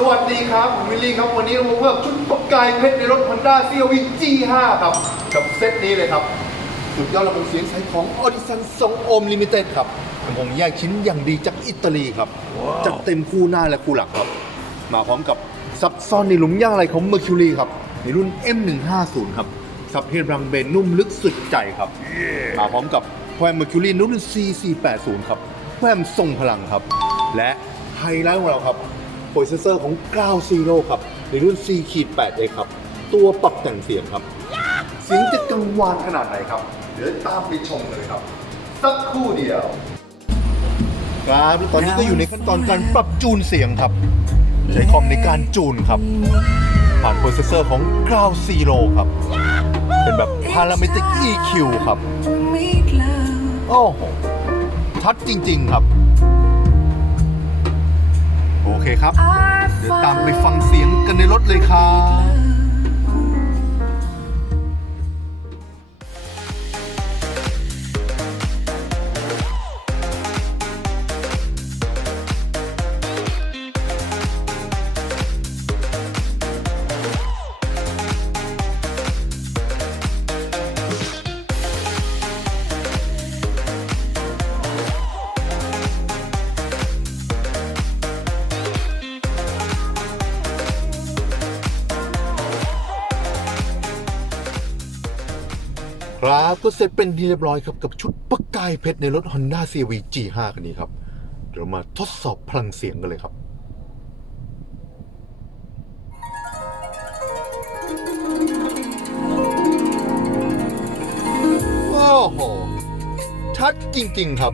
สวัสดีครับผมวิลลี่ครับวันนี้เรามาเพิ่มชุดประกายเพชรในรถ Honda CRV G5 ครับกับเซตนี้เลยครับ สุดยอดระบบเสียงใสของ Audition 2 Ohm Limited ครับลำโพงแยกชิ้นอย่างดีจากอิตาลีครับ จัดเต็มคู่หน้าและคู่หลังครับ มาพร้อมกับซับซ้อนในหลุมย่างอะไรของ Mercury ครับ ในรุ่น M150 ครับซับเทรังเบนนุ่มลึกสุดใจครับ มาพร้อมกับแพม Mercury รุ่น C480 ครับแพมทรงพลังครับ และไฮไลท์ของเราครับโป รเซสเซอร์ของ9 Zero ครับ ในรุ่น C-8A ครับ ตัวปรับแต่งเสียงครับ เสียงจะกังวานขนาดไหนครับ เดี๋ยวตามไปชมกันเลยครับ สักครู่เดียว ครับแล้วตอนนี้ก็อยู่ในขั้นตอนการปรับจูนเสียงครับ ใช้คอมในการจูนครับ ผ่านโปรเซสเซอร์ของ9 Zero ครับ เป็นแบบ Parametric EQ ครับ โอ้โหชัดจริง ๆ ครับโอ เคครับ เดี๋ยวตามไปฟังเสียงกันในรถเลยครับ ครับก็เสร็จเป็นที่เรียบร้อยครับกับชุดประกายเพชรในรถ Honda CRV G5 คันนี้ครับ เดี๋ยวมาทดสอบพลังเสียงกันเลยครับโอ้โหชัดจริง ๆ ครับ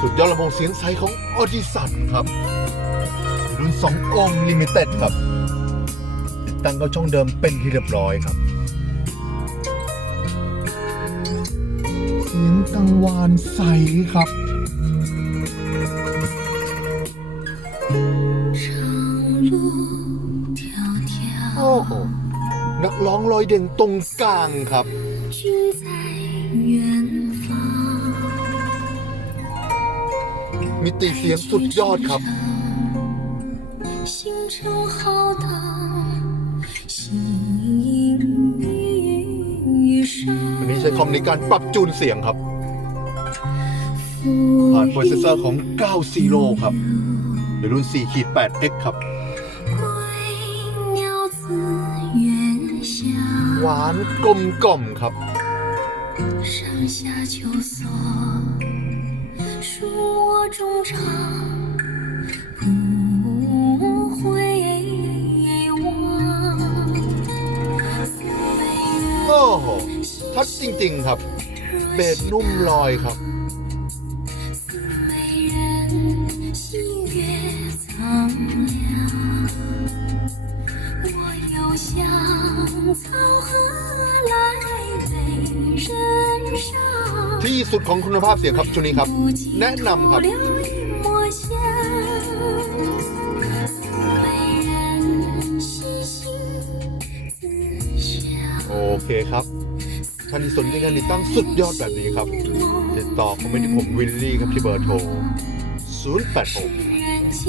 สุดยอดลำโพงเสียงใสของ Audison ครับ รุ่น2โอห์ลิมิเต็ดครับ ตั้งเข้าช่องเดิมเป็นที่เรียบร้อยครับเสียงกังวานใสครับโอ้โหนักร้องลอยเด่นตรงกลางครับมิติเสียงสุดยอดครับ อันนี้ใช้คอมในการปรับจูนเสียงครับ ผ่านโปรเซสเซอร์ของ9 Zero ครับในรุ่น4ขีด8 X ครับ 归鸟自远翔， หวานกลมกล่อมครับ 上下求索， โอ้โหทัดจริง ๆ ครับ เบสนุ่มลอยครับ ที่สุดของคุณภาพเสียงครับชุดนี้ครับ แนะนำครับ ยครับคันสนใจงานติดตั้งสุดยอดแบบนี้ครับ ติดต่อคอมไปที่ผมวิลลี่ครับที่เบอร์โทร 086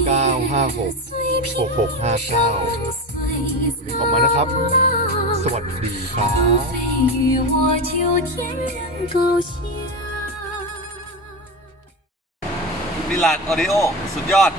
956 6659นี่ขอกมานะครับ สวัสดีครับดิลาดออดิโอ สุดยอด